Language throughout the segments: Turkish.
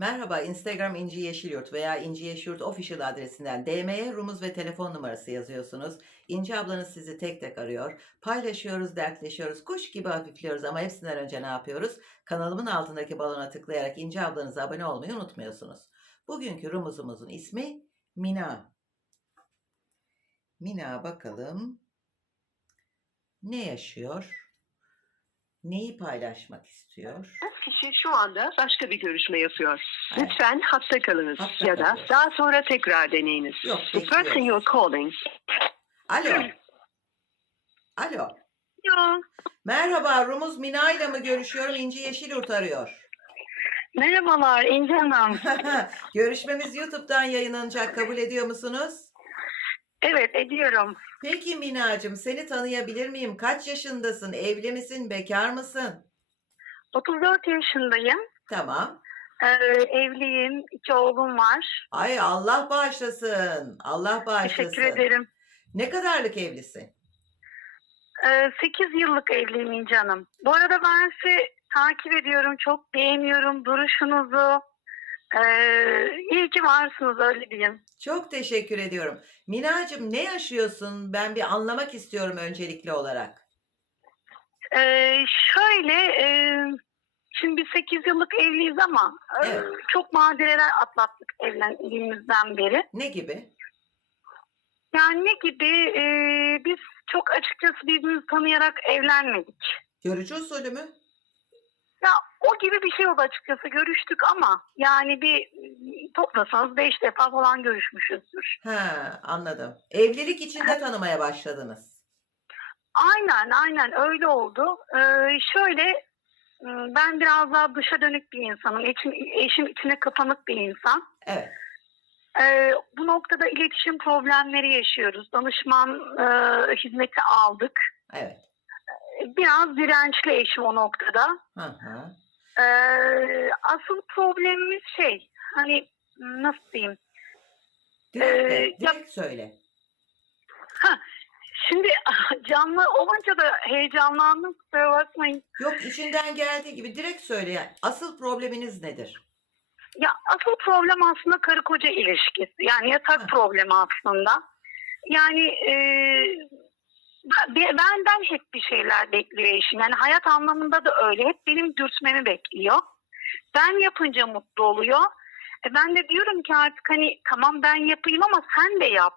Merhaba, Instagram İnci Yeşilyurt veya İnci Yeşilyurt Official adresinden DM'ye rumuz ve telefon numarası yazıyorsunuz. İnci ablanız sizi tek tek arıyor. Paylaşıyoruz, dertleşiyoruz, kuş gibi hafifliyoruz ama hepsinden önce ne yapıyoruz? Kanalımın altındaki balona tıklayarak İnci ablanıza abone olmayı unutmuyorsunuz. Bugünkü rumuzumuzun ismi Mina. Mina bakalım ne yaşıyor? Neyi paylaşmak istiyor? Bu kişi şu anda başka bir görüşme yapıyor. Evet. Lütfen hatta kalınız Hatta ya da daha sonra tekrar deneyiniz. Yok, The person bekliyoruz. you're calling. Alo. Alo. Yo, Merhaba, Rumuz Mina ile mi görüşüyorum? İnci Yeşilyurt arıyor. merhabalar İnce Hanım. Görüşmemiz YouTube'dan yayınlanacak. Kabul ediyor musunuz? Evet ediyorum. Peki Minacığım, seni tanıyabilir miyim? Kaç yaşındasın? Evli misin? Bekar mısın? 34 yaşındayım. Tamam. Ee, evliyim. iki oğlum var. Ay Allah bağışlasın. Allah bağışlasın. Teşekkür ederim. Ne kadarlık evlisin? Ee, 8 yıllık evliyim İnce Hanım. Bu arada ben sizi takip ediyorum. Çok beğeniyorum duruşunuzu. Ee, iyi ki varsınız öyle diyeyim. Çok teşekkür ediyorum. Minacığım ne yaşıyorsun? Ben bir anlamak istiyorum öncelikli olarak. Ee, şöyle, e, şimdi biz 8 yıllık evliyiz ama e, Evet. çok madireler atlattık evlendiğimizden beri. Ne gibi? Yani ne gibi, e, biz çok açıkçası birbirimizi tanıyarak evlenmedik. Görücü usulü mü? O gibi bir şey oldu açıkçası görüştük ama yani bir toplasanız 5 defa falan görüşmüşüzdür. Ha, anladım. Evlilik içinde tanımaya başladınız. Aynen aynen öyle oldu. Ee, şöyle e, ben biraz daha dışa dönük bir insanım. Eşim, eşim içine kapanık bir insan. Evet. Ee, bu noktada iletişim problemleri yaşıyoruz. Danışman e, hizmeti aldık. Evet. Biraz dirençli eşim o noktada. Hı hı. Ee, asıl problemimiz şey, hani nasıl diyeyim? Direkt, de, Ee, ya- direkt söyle. Şimdi canlı olunca da heyecanlandım kusura bakmayın. Yok içinden geldiği gibi direkt söyle. Yani asıl probleminiz nedir? Ya asıl problem aslında karı koca ilişkisi. Yani yatak Hı. problemi aslında. Yani e, benden hep bir şeyler bekliyor eşim. Yani hayat anlamında da öyle. Hep benim dürtmemi bekliyor. Ben yapınca mutlu oluyor. E ben de diyorum ki artık hani tamam ben yapayım ama sen de yap.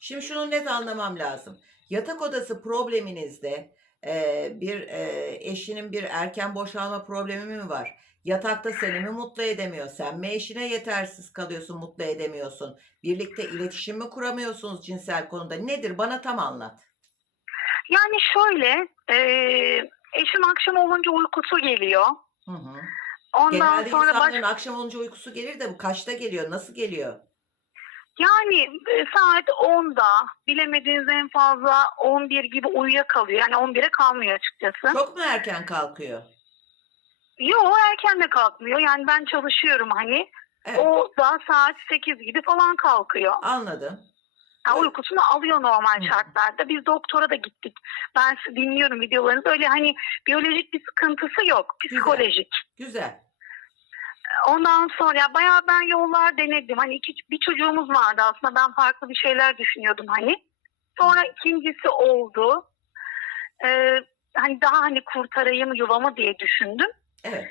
Şimdi şunu net anlamam lazım. Yatak odası probleminizde e, bir e, eşinin bir erken boşalma problemi mi var? Yatakta seni mi mutlu edemiyor? Sen mi eşine yetersiz kalıyorsun, mutlu edemiyorsun? Birlikte iletişim mi kuramıyorsunuz cinsel konuda? Nedir? Bana tam anlat. Yani şöyle e, eşim akşam olunca uykusu geliyor. Hı hı. Ondan Genelde sonra baş... akşam olunca uykusu gelir de bu kaçta geliyor? Nasıl geliyor? Yani e, saat 10'da bilemediğiniz en fazla 11 gibi uyuyakalıyor. Yani 11'e kalmıyor açıkçası. Çok mu erken kalkıyor? Yok erken de kalkmıyor. Yani ben çalışıyorum hani. Evet, O da saat 8 gibi falan kalkıyor. anladım. Yani Evet. uykusunu alıyor normal şartlarda. Biz doktora da gittik. Ben sizi dinliyorum videolarınızı. Öyle hani biyolojik bir sıkıntısı yok. Psikolojik. Güzel. Ondan sonra ya bayağı ben yollar denedim. Hani iki, bir çocuğumuz vardı aslında. Ben farklı bir şeyler düşünüyordum hani. Sonra ikincisi oldu. Ee, hani daha hani kurtarayım yuvamı diye düşündüm. Evet.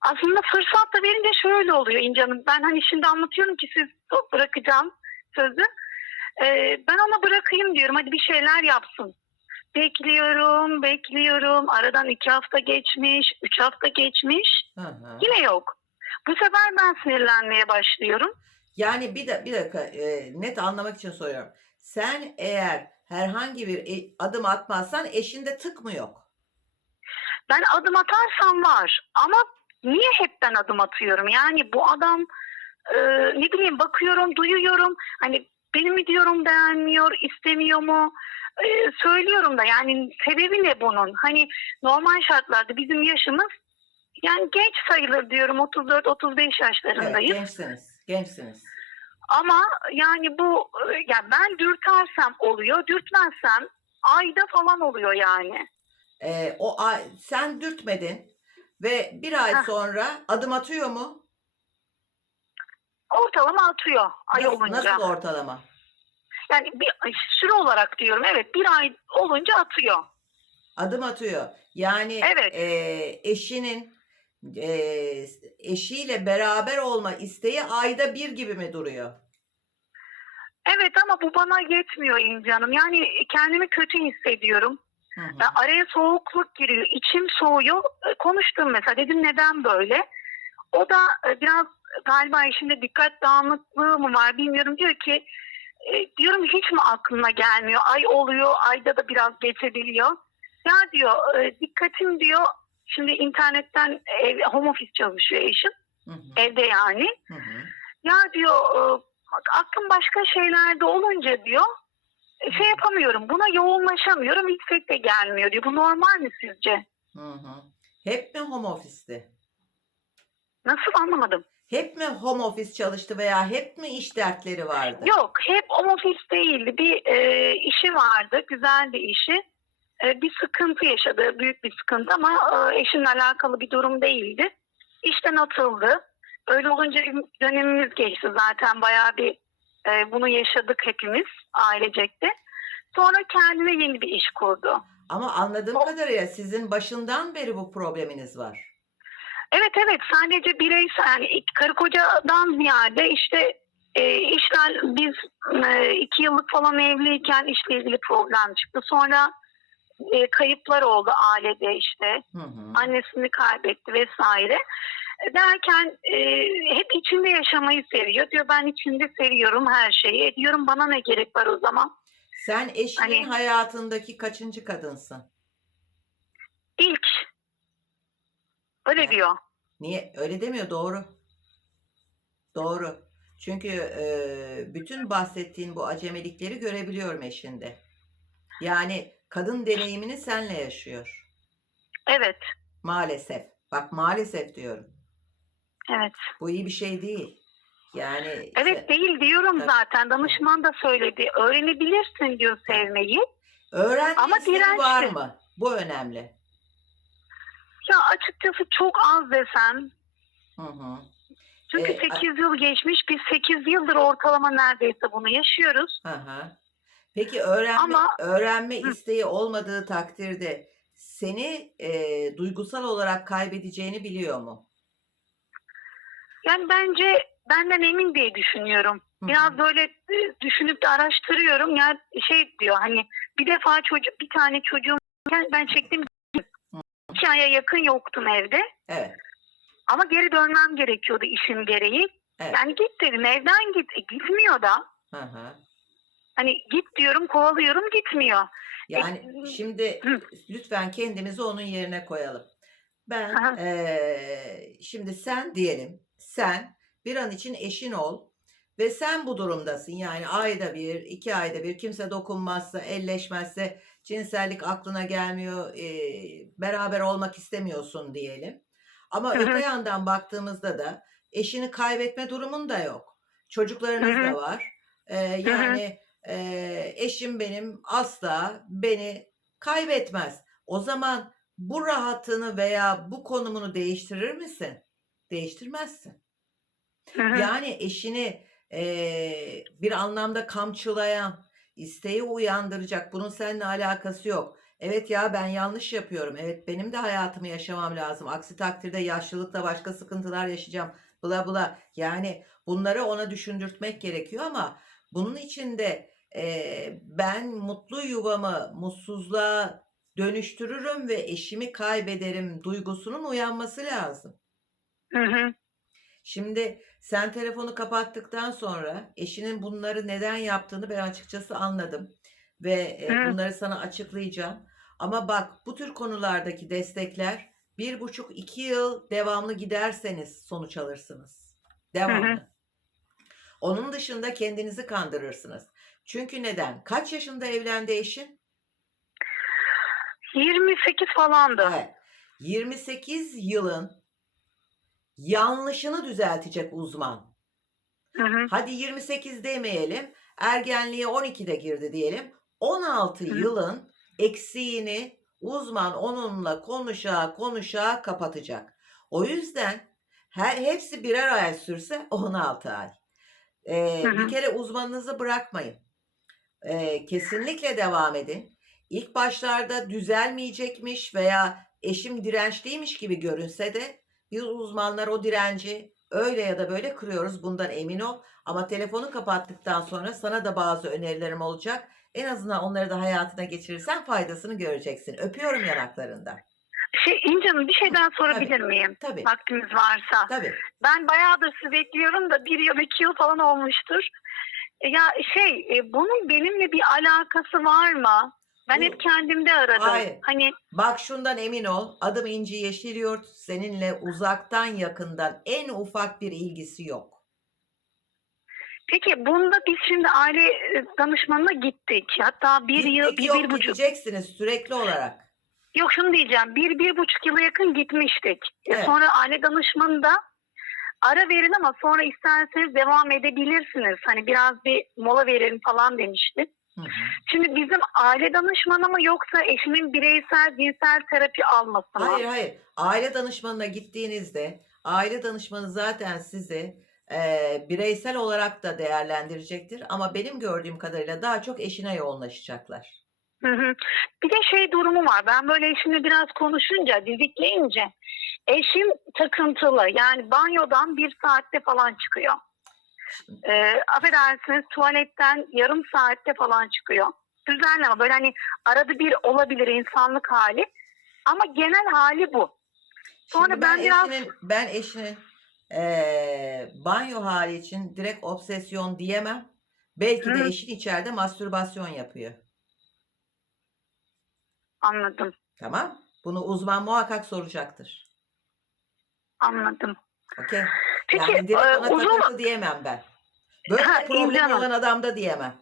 Aslında fırsat da verince şöyle oluyor İnce Hanım. Ben hani şimdi anlatıyorum ki siz bırakacağım sözü. Ee, ben ona bırakayım diyorum. Hadi bir şeyler yapsın. Bekliyorum, bekliyorum. Aradan iki hafta geçmiş, üç hafta geçmiş. Hı hı. Yine yok. Bu sefer ben sinirlenmeye başlıyorum. Yani bir de bir dakika e, net anlamak için soruyorum. Sen eğer herhangi bir e- adım atmazsan eşinde tık mı yok? Ben adım atarsam var ama niye hep ben adım atıyorum? Yani bu adam e, ne bileyim bakıyorum, duyuyorum. Hani benim mi diyorum beğenmiyor, istemiyor mu? E, söylüyorum da yani sebebi ne bunun? Hani normal şartlarda bizim yaşımız yani genç sayılır diyorum 34-35 Evet, yaşlarındayız. gençsiniz. Gençsiniz. Ama yani bu e, ya ben dürtersem oluyor, dürtmezsem ayda falan oluyor yani. E, o ay- sen dürtmedin. ve bir ay Heh. sonra adım atıyor mu? Ortalama atıyor ay Nasıl, olunca. nasıl ortalama? Yani bir süre olarak diyorum evet bir ay olunca atıyor. Adım atıyor. Yani Evet. e, eşinin e, eşiyle beraber olma isteği ayda bir gibi mi duruyor? Evet ama bu bana yetmiyor İnci Hanım. Yani kendimi kötü hissediyorum. Hı hı. Ya araya soğukluk giriyor. içim soğuyor. E, Konuştum mesela dedim neden böyle? O da e, biraz galiba işinde dikkat dağınıklığı mı var bilmiyorum. Diyor ki e, diyorum hiç mi aklına gelmiyor? Ay oluyor ayda da biraz geçebiliyor. Ya diyor e, dikkatim diyor şimdi internetten ev, home office çalışıyor eşim Hı hı. evde yani. Hı hı. Ya diyor e, aklım başka şeylerde olunca diyor şey yapamıyorum buna yoğunlaşamıyorum istek de gelmiyor diyor. Bu normal mi sizce? Hı hı. Hep mi home office'ti? Nasıl anlamadım. Hep mi home office çalıştı veya hep mi iş dertleri vardı? Yok hep home office değildi. Bir e, işi vardı. Güzel bir işi. E, bir sıkıntı yaşadı. Büyük bir sıkıntı ama e, eşinle alakalı bir durum değildi. İşten atıldı. Öyle olunca dönemimiz geçti zaten. Bayağı bir e, bunu yaşadık hepimiz ailecekte. Sonra kendine yeni bir iş kurdu. Ama anladığım O- kadarıyla sizin başından beri bu probleminiz var. Evet evet sadece bireysel yani karı kocadan ziyade işte e, işler biz e, iki yıllık falan evliyken işle ilgili problem çıktı. Sonra e, kayıplar oldu ailede işte Hı hı. annesini kaybetti vesaire. Derken e, hep içinde yaşamayı seviyor. Diyor ben içinde seviyorum her şeyi. E, diyorum bana ne gerek var o zaman? Sen eşinin Hani- hayatındaki kaçıncı kadınsın? İlk. Öyle Ya. diyor. Niye? Öyle demiyor doğru. Doğru. Çünkü e, bütün bahsettiğin bu acemelikleri görebiliyorum eşinde. Yani kadın deneyimini senle yaşıyor. Evet. Maalesef. Bak maalesef diyorum. Evet. Bu iyi bir şey değil. Yani Evet sen- değil diyorum Tabii. zaten. Danışman da söyledi. Öğrenebilirsin diyor sevmeyi. öğrenme Ama isteği var dirençli. mı? Bu önemli. Ya açıkçası çok az desem. Hı hı. Çünkü Ee, 8 yıl geçmiş. Biz 8 yıldır ortalama neredeyse bunu yaşıyoruz. Hı hı. Peki öğrenme Ama- öğrenme Hı. isteği olmadığı takdirde seni e, duygusal olarak kaybedeceğini biliyor mu? Yani bence benden emin diye düşünüyorum. Hı hı. Biraz böyle e, düşünüp de araştırıyorum. Ya şey diyor hani bir defa çocuk bir tane çocuğum ben çektim. İki aya yakın yoktum evde. Evet. Ama geri dönmem gerekiyordu işim gereği. Evet. Yani git dedim evden git. E, gitmiyor da. Hı hı. Hani git diyorum kovalıyorum gitmiyor. Yani şimdi Hı. lütfen kendimizi onun yerine koyalım. Ben eee, şimdi sen diyelim sen bir an için eşin ol ve sen bu durumdasın. Yani ayda bir, iki ayda bir kimse dokunmazsa, elleşmezse cinsellik aklına gelmiyor, eee, beraber olmak istemiyorsun diyelim. Ama öte yandan baktığımızda da eşini kaybetme durumun da yok. Çocuklarınız da var. Hı. yani eee, eşim benim asla beni kaybetmez. O zaman bu rahatını veya bu konumunu değiştirir misin? Değiştirmezsin. Yani eşini eee, bir anlamda kamçılayan, isteği uyandıracak, bunun seninle alakası yok. Evet ya ben yanlış yapıyorum. Evet benim de hayatımı yaşamam lazım. Aksi takdirde yaşlılıkta başka sıkıntılar yaşayacağım. Bla bla. Yani bunları ona düşündürtmek gerekiyor ama bunun için de eee, ben mutlu yuvamı mutsuzluğa dönüştürürüm ve eşimi kaybederim duygusunun uyanması lazım. Hı hı. Şimdi sen telefonu kapattıktan sonra eşinin bunları neden yaptığını ben açıkçası anladım ve e, Hı. bunları sana açıklayacağım. Ama bak bu tür konulardaki destekler bir buçuk iki yıl devamlı giderseniz sonuç alırsınız. Devamlı. Onun dışında kendinizi kandırırsınız. Çünkü neden? Kaç yaşında evlendi eşin? 28 falandı. Evet. 28 yılın yanlışını düzeltecek uzman. Hı hı. Hadi 28 demeyelim. Ergenliğe 12'de girdi diyelim. 16 Hı. yılın eksiğini uzman onunla konuşa konuşa kapatacak. O yüzden her, hepsi birer ay sürse 16 ay. Ee, Hı hı. bir kere uzmanınızı bırakmayın. Ee, kesinlikle devam edin. İlk başlarda düzelmeyecekmiş veya eşim dirençliymiş gibi görünse de biz uzmanlar o direnci öyle ya da böyle kırıyoruz. Bundan emin ol. Ama telefonu kapattıktan sonra sana da bazı önerilerim olacak. En azından onları da hayatına geçirirsen faydasını göreceksin. Öpüyorum yanaklarından. Şey İnce Hanım bir şey daha sorabilir miyim? Tabii. Vaktimiz varsa. Tabii. Ben bayağıdır sizi bekliyorum da bir yıl iki yıl falan olmuştur. Ya şey e, bunun benimle bir alakası var mı? Ben hep kendimde aradım. Hayır. Hani Bak şundan emin ol. Adım İnci Yeşilyurt. Seninle uzaktan yakından en ufak bir ilgisi yok. peki bunda biz şimdi aile e, danışmanına gittik. Hatta bir yıl, Gittik bir, yok bir buçuk. gideceksiniz sürekli olarak. Yok şunu diyeceğim. Bir, bir buçuk yıla yakın gitmiştik. E, Evet. Sonra aile danışmanında ara verin ama sonra isterseniz devam edebilirsiniz. Hani biraz bir mola verelim falan demişti. Hı hı. Şimdi bizim aile danışmanı mı yoksa eşimin bireysel cinsel terapi alması mı? Hayır hayır. Aile danışmanına gittiğinizde aile danışmanı zaten sizi e, bireysel olarak da değerlendirecektir. Ama benim gördüğüm kadarıyla daha çok eşine yoğunlaşacaklar. Hı hı. Bir de şey durumu var. Ben böyle eşimle biraz konuşunca, didikleyince eşim takıntılı. Yani banyodan bir saatte falan çıkıyor. Ee, affedersiniz tuvaletten yarım saatte falan çıkıyor. Düzenli ama böyle hani arada bir olabilir insanlık hali. Ama genel hali bu. Sonra Şimdi ben ben, biraz- eşinin, ben eşinin e, banyo hali için direkt obsesyon diyemem. Belki de Hı. eşin içeride mastürbasyon yapıyor. Anladım, Tamam? Bunu uzman muhakkak soracaktır. anladım. Okey? Peki yani direkt e, ona uzun takıntı diyemem ben. Böyle Ha, Hanım. olan adamda diyemem.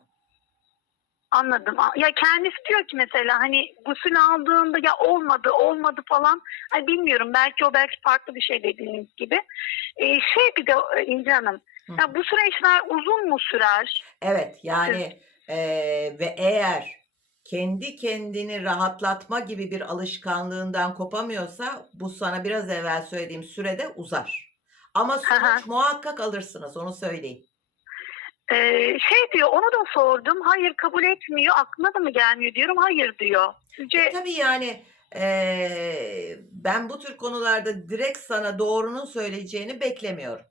Anladım. Ya kendisi diyor ki mesela hani gusül aldığında ya olmadı olmadı falan. Hani bilmiyorum belki o belki farklı bir şey dediğiniz gibi. Ee, şey bir de e, İnce Hanım. Hı. Ya bu süreçler uzun mu sürer? Evet yani eee, ve eğer kendi kendini rahatlatma gibi bir alışkanlığından kopamıyorsa bu sana biraz evvel söylediğim sürede uzar. Ama sonuç Aha. muhakkak alırsınız onu söyleyeyim. Ee, şey diyor onu da sordum. Hayır kabul etmiyor. Aklına da mı gelmiyor diyorum. Hayır diyor. Sizce E, tabii yani eee, ben bu tür konularda direkt sana doğrunun söyleyeceğini beklemiyorum.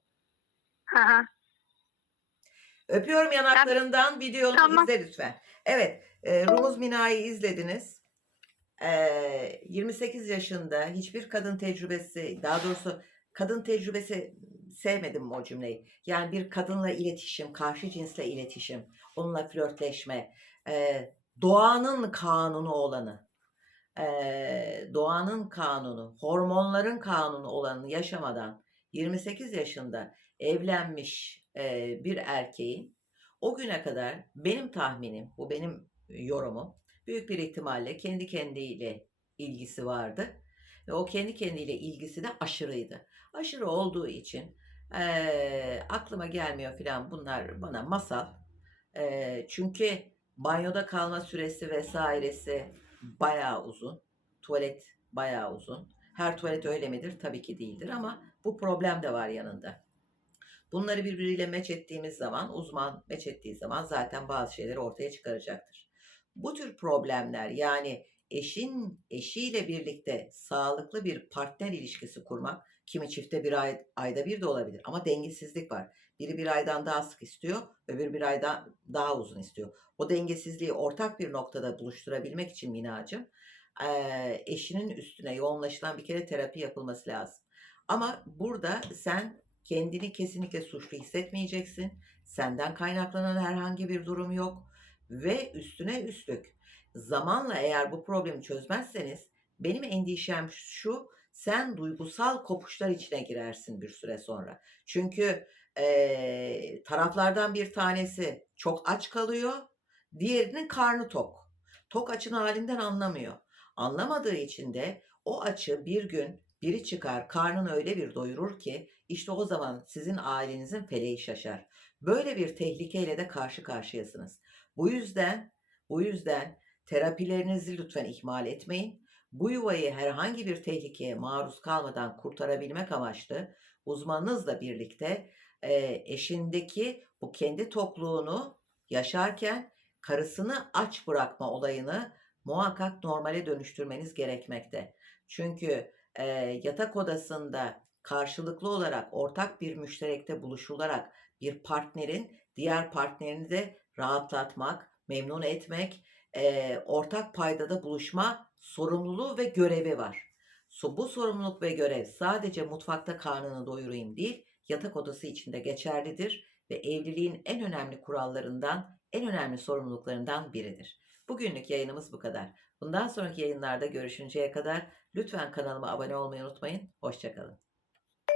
Hı. Öpüyorum yanaklarından videonu Tamam. izle lütfen. Evet e, Rumuz Mina'yı izlediniz. E, 28 yaşında hiçbir kadın tecrübesi daha doğrusu kadın tecrübesi sevmedim o cümleyi. Yani bir kadınla iletişim, karşı cinsle iletişim, onunla flörtleşme, e, doğanın kanunu olanı, e, doğanın kanunu, hormonların kanunu olanı yaşamadan 28 yaşında evlenmiş e, bir erkeğin o güne kadar benim tahminim, bu benim yorumum, büyük bir ihtimalle kendi kendiyle ilgisi vardı. Ve o kendi kendiyle ilgisi de aşırıydı. Aşırı olduğu için eee, aklıma gelmiyor filan bunlar bana masal. Eee, çünkü banyoda kalma süresi vesairesi bayağı uzun. Tuvalet bayağı uzun. Her tuvalet öyle midir? Tabii ki değildir ama bu problem de var yanında. Bunları birbiriyle meç ettiğimiz zaman, uzman meç ettiği zaman zaten bazı şeyleri ortaya çıkaracaktır. Bu tür problemler yani eşin eşiyle birlikte sağlıklı bir partner ilişkisi kurmak kimi çifte bir ay, ayda bir de olabilir ama dengesizlik var. Biri bir aydan daha sık istiyor, öbür bir aydan daha uzun istiyor. O dengesizliği ortak bir noktada buluşturabilmek için Minacığım eee, eşinin üstüne yoğunlaşılan bir kere terapi yapılması lazım. Ama burada sen kendini kesinlikle suçlu hissetmeyeceksin. Senden kaynaklanan herhangi bir durum yok. Ve üstüne üstlük zamanla eğer bu problemi çözmezseniz benim endişem şu sen duygusal kopuşlar içine girersin bir süre sonra. Çünkü eee, taraflardan bir tanesi çok aç kalıyor, diğerinin karnı tok. Tok açın halinden anlamıyor. Anlamadığı için de o açı bir gün biri çıkar karnını öyle bir doyurur ki işte o zaman sizin ailenizin feleği şaşar. Böyle bir tehlikeyle de karşı karşıyasınız. Bu yüzden bu yüzden terapilerinizi lütfen ihmal etmeyin. Bu yuvayı herhangi bir tehlikeye maruz kalmadan kurtarabilmek amaçlı uzmanınızla birlikte e, eşindeki bu kendi tokluğunu yaşarken karısını aç bırakma olayını muhakkak normale dönüştürmeniz gerekmekte. Çünkü e, yatak odasında karşılıklı olarak ortak bir müşterekte buluşularak bir partnerin diğer partnerini de rahatlatmak, memnun etmek, e, ortak paydada buluşma sorumluluğu ve görevi var. Bu sorumluluk ve görev sadece mutfakta karnını doyurayım değil, yatak odası içinde geçerlidir ve evliliğin en önemli kurallarından, en önemli sorumluluklarından biridir. Bugünlük yayınımız bu kadar. Bundan sonraki yayınlarda görüşünceye kadar lütfen kanalıma abone olmayı unutmayın. Hoşçakalın.